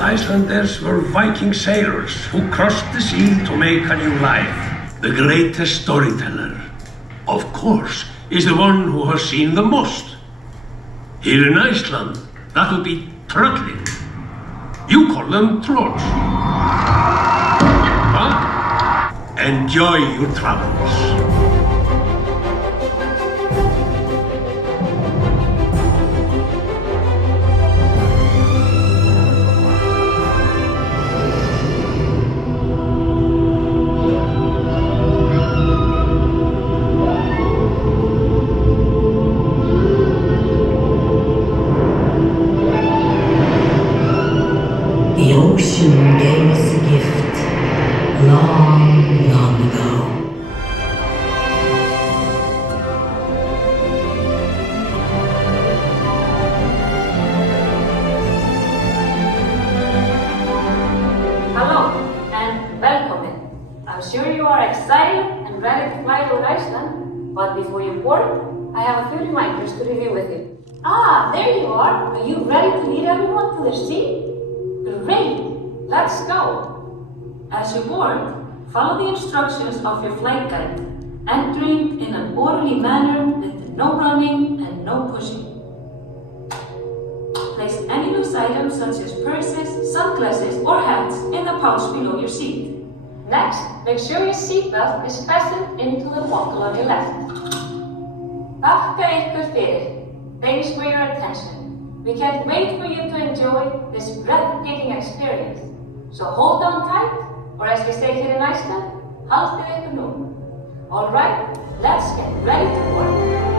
Icelanders were Viking sailors who crossed the sea to make a new life. The greatest storyteller, of course, is the one who has seen the most. Here in Iceland, that would be trolling. You call them trolls. Huh? Enjoy your travels. Gave us a gift long, long ago. Hello and welcome. I'm sure you are excited and ready to fly over Iceland, but before you board, I have a few reminders to review with you. Ah, there you are. Are you ready to lead everyone to their seat? Great. Let's go! As you board, follow the instructions of your flight guide, entering in an orderly manner with no running and no pushing. Place any loose items such as purses, sunglasses or hats in the pouch below your seat. Next, make sure your seatbelt is fastened into the buckle on your left. Þakka ykkur fyrir. Thanks for your attention. We can't wait for you to enjoy this breathtaking experience. So hold on tight, or as we say here in Iceland, haldið ykkur nú. Alright, let's get ready to board.